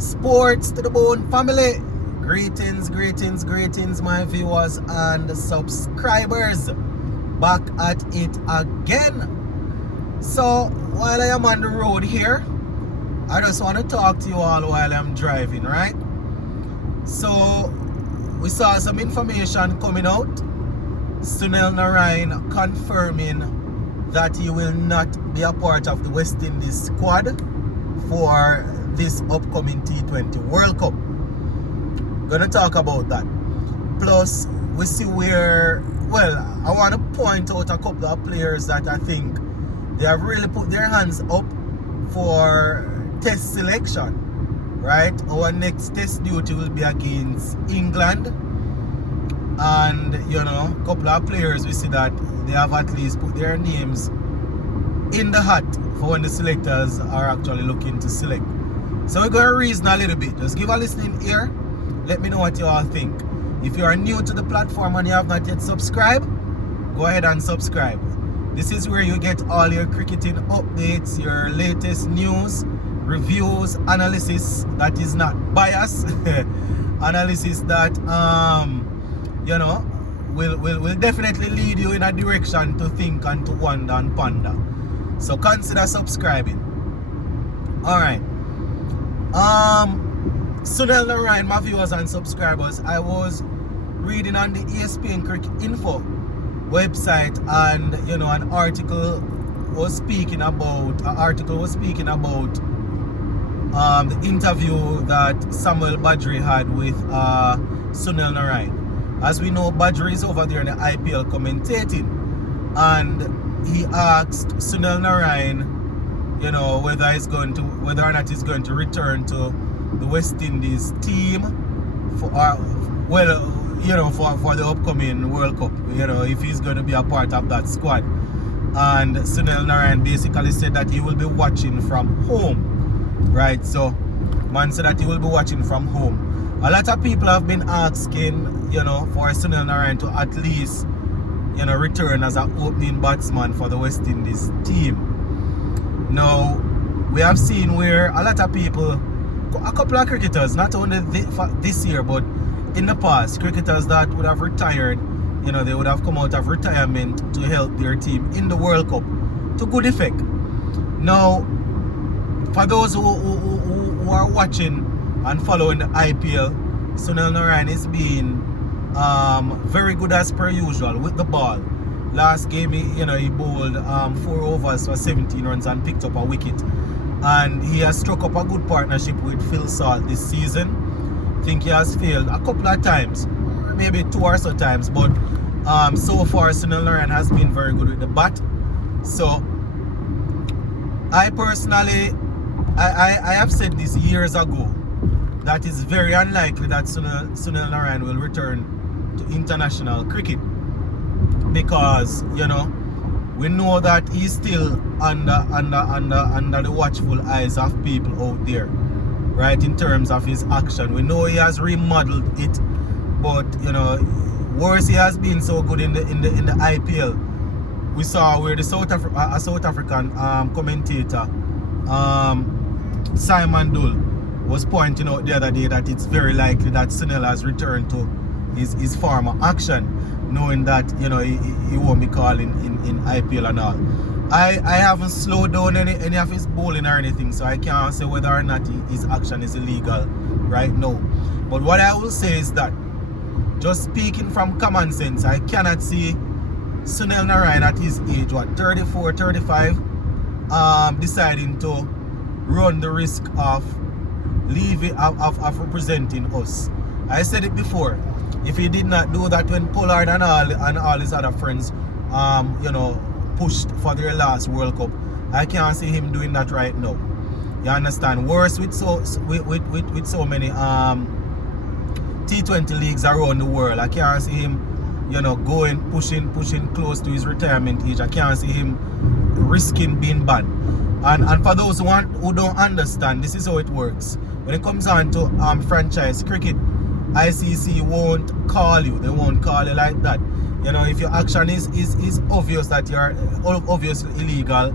Sports to the bone family. Greetings, my viewers and subscribers. Back at it again. So, while I am on the road here, I just want to talk to you all while I'm driving, right? So, we saw some information coming out. Sunil Narine confirming that he will not be a part of the West Indies squad for this upcoming T20 World Cup. Gonna talk about that. Plus, we see where, well, I want to point out a couple of players that I think they have really put their hands up for test selection, right? Our next test duty will be against England. And, a couple of players, we see that they have at least put their names in the hat for when the selectors are actually looking to select. So we're going to reason a little bit. Just give a listening ear. Let me know what you all think. If you are new to the platform and you have not yet subscribed, go ahead and subscribe. This is where you get all your cricketing updates, your latest news, reviews, analysis that is not biased, analysis that will definitely lead you in a direction to think and to wonder and ponder. So consider subscribing. Alright. Sunil Narine, my viewers and subscribers, I was reading on the ESPN Cricket Info website, and an article was speaking about the interview that Samuel Badri had with Sunil Narine. As we know, Badri is over there in the IPL commentating, and he asked Sunil Narine, whether or not he's going to return to the West Indies team for the upcoming World Cup, if he's going to be a part of that squad. And Sunil Narine basically said that he will be watching from home, right? So man said that he will be watching from home. A lot of people have been asking, for Sunil Narine to at least, return as an opening batsman for the West Indies team. Now, we have seen where a lot of people, a couple of cricketers, not only this year, but in the past, cricketers that would have retired, they would have come out of retirement to help their team in the World Cup to good effect. Now, for those who are watching and following the IPL, Sunil Narine is being very good as per usual with the ball. Last game, he bowled 4 overs for 17 runs and picked up a wicket. And he has struck up a good partnership with Phil Salt this season. I think he has failed a couple of times, maybe 2 or so times, but so far Sunil Narine has been very good with the bat. So I personally, I have said this years ago, that it's very unlikely that Sunil Narine will return to international cricket, because we know that he's still under the watchful eyes of people out there, right? In terms of his action, we know he has remodeled it, but worse, he has been so good in the IPL. We saw where the South African commentator Simon Dull was pointing out the other day that it's very likely that Sunil has returned to his former action, knowing that he won't be calling in IPL and all. I haven't slowed down any of his bowling or anything, so I can't say whether or not his action is illegal right now. But what I will say is that, just speaking from common sense, I cannot see Sunil Narine at his age, 34, 35, deciding to run the risk of leaving, of representing us. I said it before. If he did not do that when Pollard and all his other friends, pushed for their last World Cup, I can't see him doing that right now. You understand? Worse with so many T20 leagues around the world, I can't see him, pushing close to his retirement age. I can't see him risking being banned. And for those who don't understand, this is how it works. When it comes on to franchise cricket, ICC won't call you. They won't call you like that. If your action is obvious that you're obviously illegal,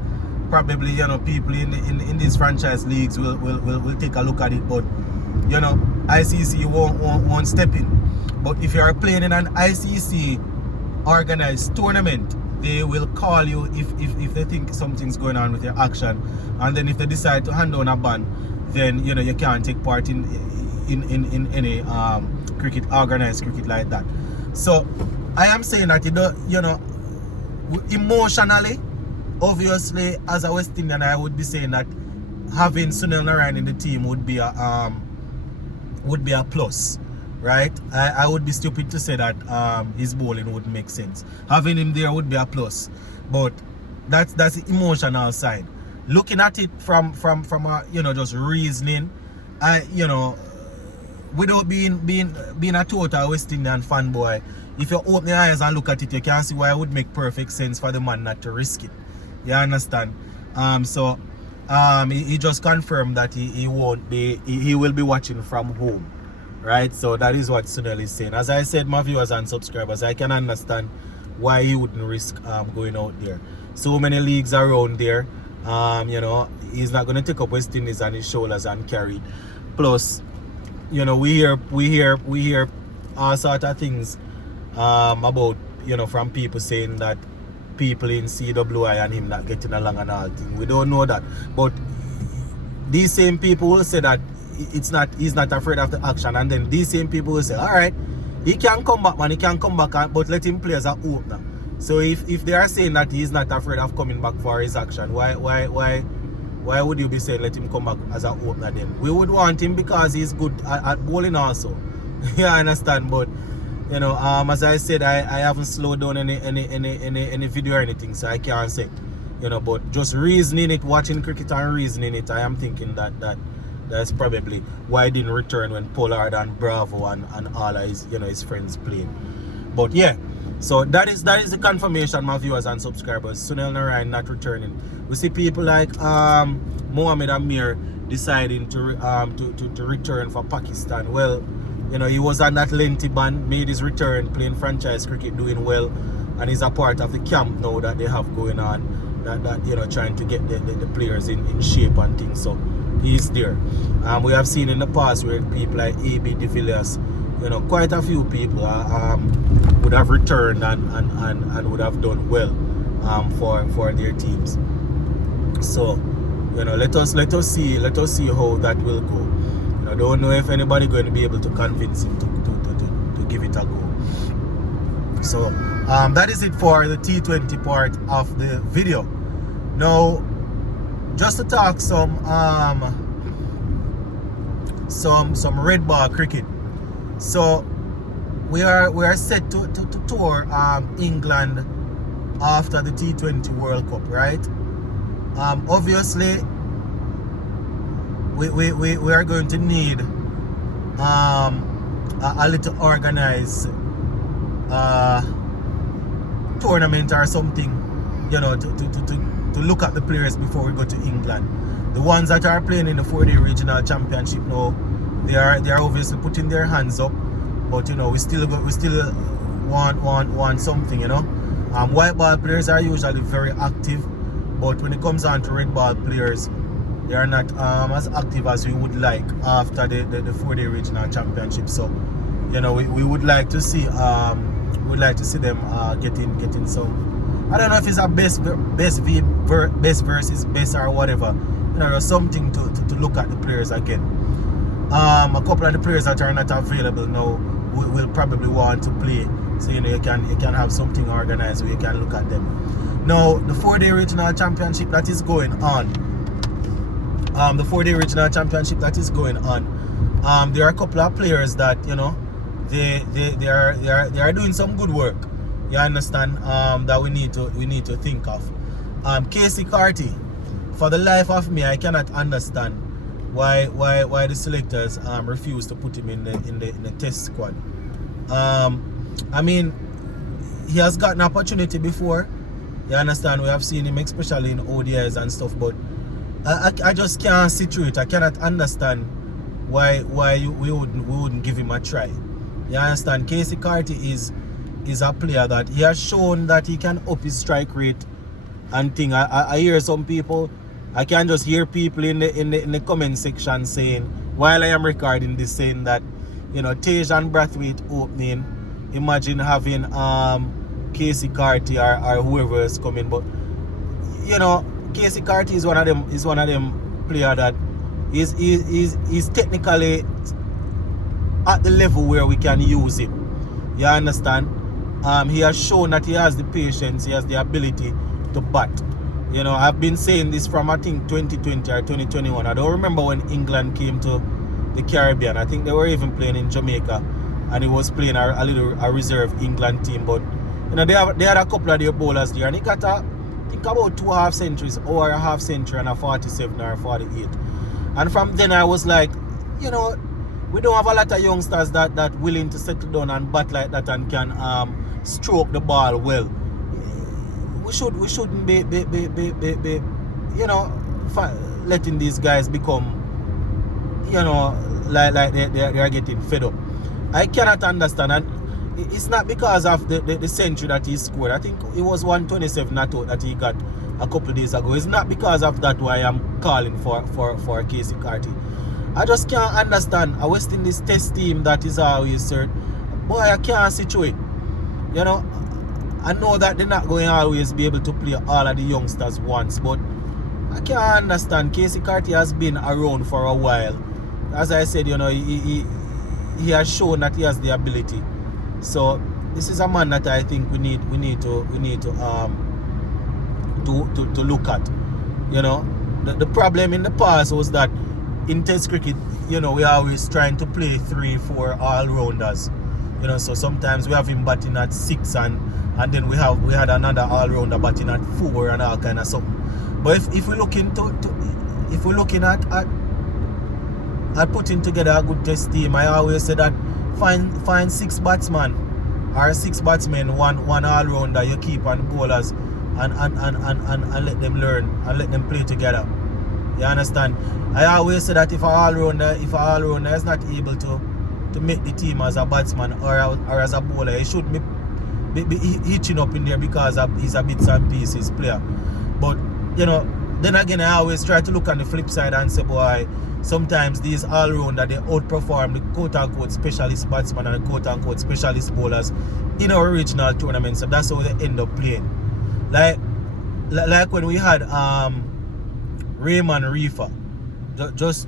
probably people in these franchise leagues will take a look at it. But you know, ICC won't step in. But if you are playing in an ICC organized tournament, they will call you if they think something's going on with your action, and then if they decide to hand down a ban, then you know you can't take part in any cricket, organized cricket like that. So I am saying that you know, emotionally, obviously, as a West Indian, I would be saying that having Sunil Narine in the team would be a plus, right? I would be stupid to say that his bowling would make sense. Having him there would be a plus, but that's the emotional side. Looking at it from a, you know, just reasoning, you know, without being a total West Indian fanboy, if you open your eyes and look at it, you can see why it would make perfect sense for the man not to risk it. You understand? So he just confirmed that he won't be, he will be watching from home, right? So that is what Sunil is saying. As I said, my viewers and subscribers, I can understand why he wouldn't risk going out there. So many leagues around there. You know, he's not going to take up West Indies on his shoulders and carry. Plus, you know, we hear all sort of things about, you know, from people saying that people in CWI and him not getting along and all things. We don't know that, but these same people will say that he's not afraid of the action, and then these same people will say, all right, he can come back, man, he can come back, but let him play as an opener. So if they are saying that he's not afraid of coming back for his action, why would you be saying let him come back as an opener then? We would want him because he's good at bowling also. Yeah, I understand, but you know, as I said, I haven't slowed down any video or anything, so I can't say, you know, but just reasoning it, watching cricket and reasoning it, I am thinking that's probably why he didn't return when Pollard and Bravo and all of his, you know, his friends played. But yeah, so that is the confirmation, my viewers and subscribers. Sunil Narine not returning. We see people like Mohamed Amir deciding to return for Pakistan. Well, you know, he was on that lengthy ban, made his return, playing franchise cricket, doing well, and he's a part of the camp now that they have going on, that you know, trying to get the players in shape and things. So he's there. We have seen in the past where people like A.B. de Villiers, you know, quite a few people would have returned and would have done well for their teams. So, you know, let us see how that will go. I don't know if anybody going to be able to convince him to give it a go. So that is it for the T20 part of the video. Now, just to talk some red ball cricket. So we are set to tour England after the T20 World Cup, right? Obviously, we are going to need a little organized tournament or something, you know, to look at the players before we go to England. The ones that are playing in the 4-day regional championship now, they are obviously putting their hands up, but you know, we still want something, you know. White ball players are usually very active, but when it comes on to red ball players, they are not as active as we would like after the 4-day regional championship. So, you know, we would like to see them getting some. I don't know if it's a best versus best or whatever. You know, something to look at the players again. A couple of the players that are not available now will probably want to play. So you know, you can have something organized where you can look at them. Now, the 4-day regional championship that is going on. The 4-day regional championship that is going on. There are a couple of players that, you know, they are doing some good work. You understand? That we need to think of. Casey Carty. For the life of me, I cannot understand why the selectors refuse to put him in the test squad. I mean, he has got an opportunity before. You understand? We have seen him especially in ODIs and stuff, but I just can't see through it. I cannot understand why we wouldn't give him a try. You understand? Casey Carty is a player that he has shown that he can up his strike rate and thing. I hear some people, I can just hear people in the comment section saying while I am recording this, saying that, you know, Tage and Brathwaite opening, imagine having Casey Carty or whoever is coming. But you know, Casey Carty is one of them player that is technically at the level where we can use him. You understand? He has shown that he has the patience, he has the ability to bat. You know, I've been saying this from, I think, 2020 or 2021. I don't remember when England came to the Caribbean. I think they were even playing in Jamaica, and he was playing a reserve England team. But you know, they had a couple of their bowlers there, and he got I think about 2.5 centuries, or a half century, and a 47 or 48. And from then I was like, you know, we don't have a lot of youngsters that willing to settle down and bat like that and can stroke the ball well. We shouldn't be you know, letting these guys become, you know, like they are getting fed up. I cannot understand, and it's not because of the century that he scored. I think it was 127 that he got a couple of days ago. It's not because of that why I'm calling for Casey Carty. I just can't understand a West Indies test team that is always certain. Boy, I can't situate. You know, I know that they're not going to always be able to play all of the youngsters once, but I can't understand. Casey Carty has been around for a while. As I said, you know, he has shown that he has the ability. So this is a man that I think we need to look at. You know, the problem in the past was that in Test cricket, you know, we're always trying to play 3-4 all-rounders. You know, so sometimes we have him batting at 6 and then we had another all-rounder batting at 4 and all kind of something. But if we're looking if we're looking at putting together a good test team, I always say that find 6 batsmen or 6 batsmen, one all-rounder you keep on bowlers and let them learn and let them play together. You understand? I always say that if a all-rounder is not able to make the team as a batsman or as a bowler, he should be hitching up in there because he's a bits and pieces player. But you know, then again, I always try to look on the flip side and say, boy, sometimes these all-rounder, they outperform the quote-unquote specialist batsmen and the quote-unquote specialist bowlers in our regional tournaments. So that's how they end up playing. Like when we had Raymond Reefer, just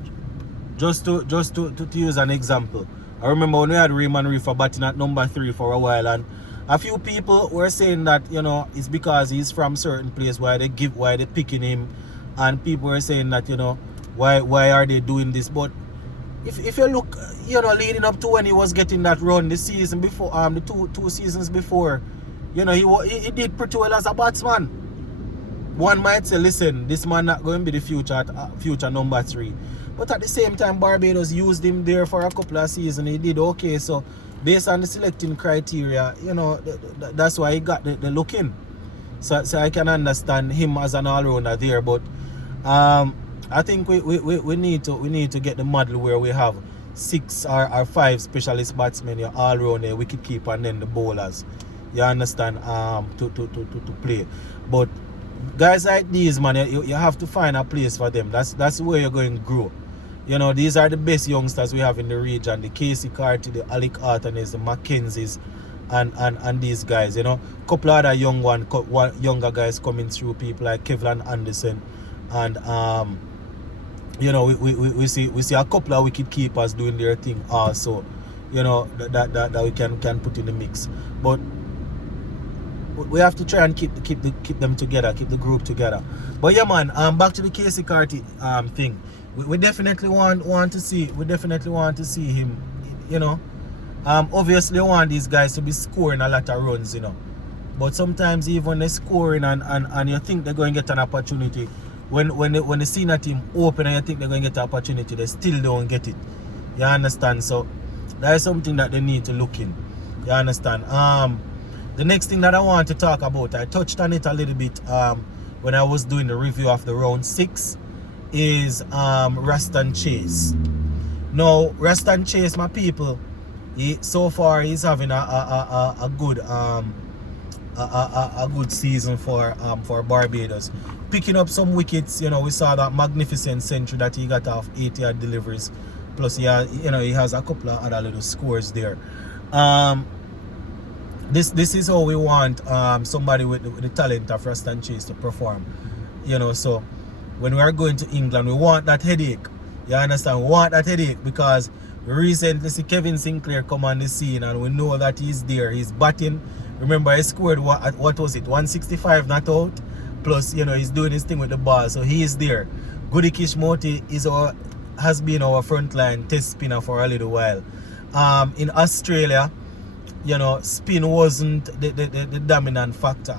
to use an example. I remember when we had Raymond Reefer batting at number 3 for a while, and a few people were saying that, you know, it's because he's from certain place why they picking him, and people were saying that, you know, why are they doing this? But if you look, you know, leading up to when he was getting that run the season before, the two seasons before, you know, he did pretty well as a batsman. One might say, listen, this man not going to be the future number 3. But at the same time, Barbados used him there for a couple of seasons. He did okay. So based on the selecting criteria, you know, that's why he got the look in. So I can understand him as an all-rounder there. But I think we need to get the model where we have 6 or 5 specialist batsmen, your all-rounder, wicket-keeper, and then the bowlers. You understand? To play. But guys like these, man, you have to find a place for them. That's where you're going to grow. You know, these are the best youngsters we have in the region. The Casey Carty, the Alec Artanes, the Mackenzies, and these guys. You know, couple other younger guys coming through. People like Kevlan Anderson, and you know, we see a couple of wicket keepers doing their thing also. You know, that we can put in the mix. But we have to try and keep them together, keep the group together. But yeah, man, back to the Casey Carty thing. We definitely want to see him, you know. Obviously we want these guys to be scoring a lot of runs, you know. But sometimes even they're scoring and you think they're going to get an opportunity, when the senior team open and you think they're going to get an opportunity, they still don't get it. You understand? So that is something that they need to look in. You understand? The next thing that I want to talk about, I touched on it a little bit when I was doing the review of the round 6, is Raston Chase. Now, Raston Chase, my people, so far he's having a good season for Barbados, picking up some wickets. You know, we saw that magnificent century that he got off 8-yard deliveries Plus, yeah, you know, he has a couple of other little scores there. Um, this is how we want somebody with the talent of Ruston Chase to perform. You know, so when we are going to England, we want that headache. You understand? We want that headache because we recently see Kevin Sinclair come on the scene and we know that he's there. He's batting. Remember, he scored what was it? 165 not out. Plus, you know, he's doing his thing with the ball, so he is there. Goody Kishmoti has been our frontline test spinner for a little while. In Australia, you know, spin wasn't the dominant factor.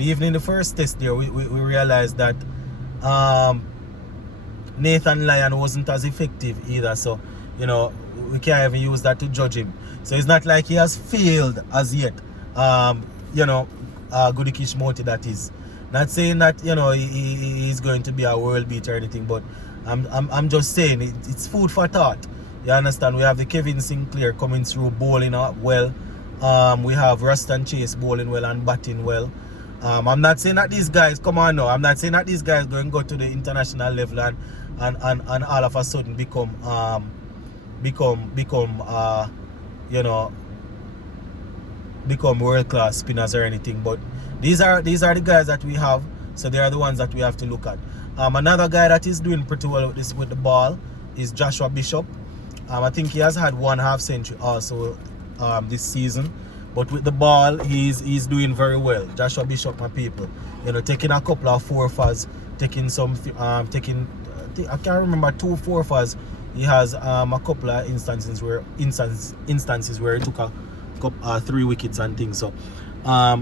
Even in the first test there, we realized that Nathan Lyon wasn't as effective either. So, you know, we can't even use that to judge him. So it's not like he has failed as yet. You know, Goody Kishmoti, that is. Not saying that, you know, he's going to be a world beater or anything, but I'm just saying it's food for thought. You understand? We have the Kevin Sinclair coming through, bowling well. We have Ruston Chase bowling well and batting well. I'm not saying that these guys, come on now, I'm not saying that these guys going to go to the international level and all of a sudden become you know, become world-class spinners or anything, but these are the guys that we have, so they are the ones that we have to look at. Another guy that is doing pretty well with the ball is Joshua Bishop. I think he has had one half century also this season, but with the ball he's doing very well. Joshua Bishop, my people, you know, taking a couple of four-fers, taking some I can't remember 2 4-fers. He has a couple of instances where he took a 3 wickets and things. So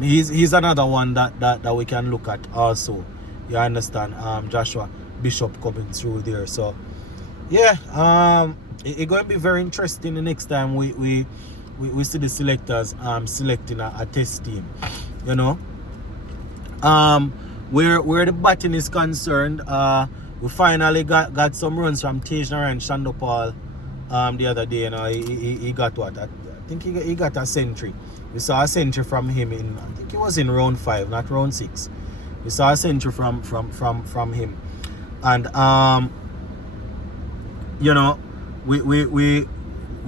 he's another one that we can look at also. You understand? Joshua Bishop coming through there. So yeah, it's going to be very interesting the next time we see the selectors selecting a test team. You know, where the batting is concerned, we finally got some runs from Tej Narine Shandopal the other day. You know, he got what? I think he got a century. We saw a century from him in, I think it was in round 5, not round 6. We saw a century from him, and you know, we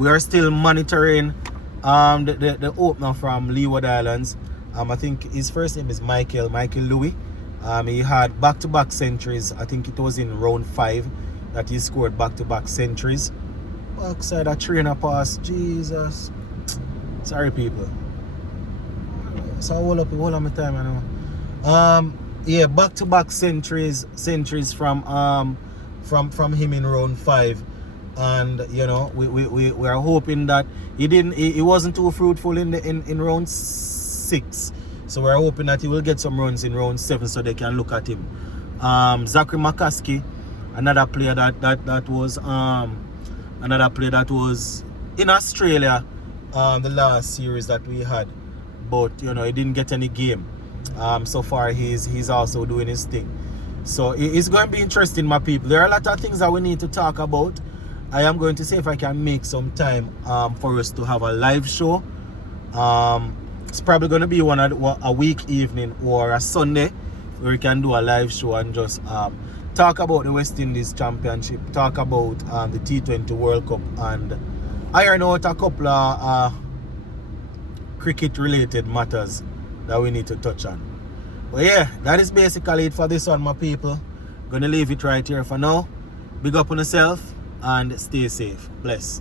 are still monitoring the opener from Leeward Islands. I think his first name is Michael Louis. He had back-to-back centuries. I think it was in round 5 that he scored back-to-back centuries. Backside a trainer pass, Jesus. Sorry, people. So hold up my time, I know. Yeah, back-to-back centuries from him in round 5, and you know, we are hoping that he wasn't too fruitful in round 6. So we're hoping that he will get some runs in round 7 so they can look at him. Zachary McCaskey, another player that was in Australia the last series that we had, but you know, he didn't get any game. So far he's also doing his thing. So it's going to be interesting, my people. There are a lot of things that we need to talk about. I am going to see if I can make some time for us to have a live show. It's probably going to be a week evening or a Sunday where we can do a live show and just talk about the West Indies Championship, talk about the T20 World Cup, and iron out a couple of cricket related matters that we need to touch on. But yeah, that is basically it for this one, my people. Gonna leave it right here for now. Big up on yourself and stay safe. Bless.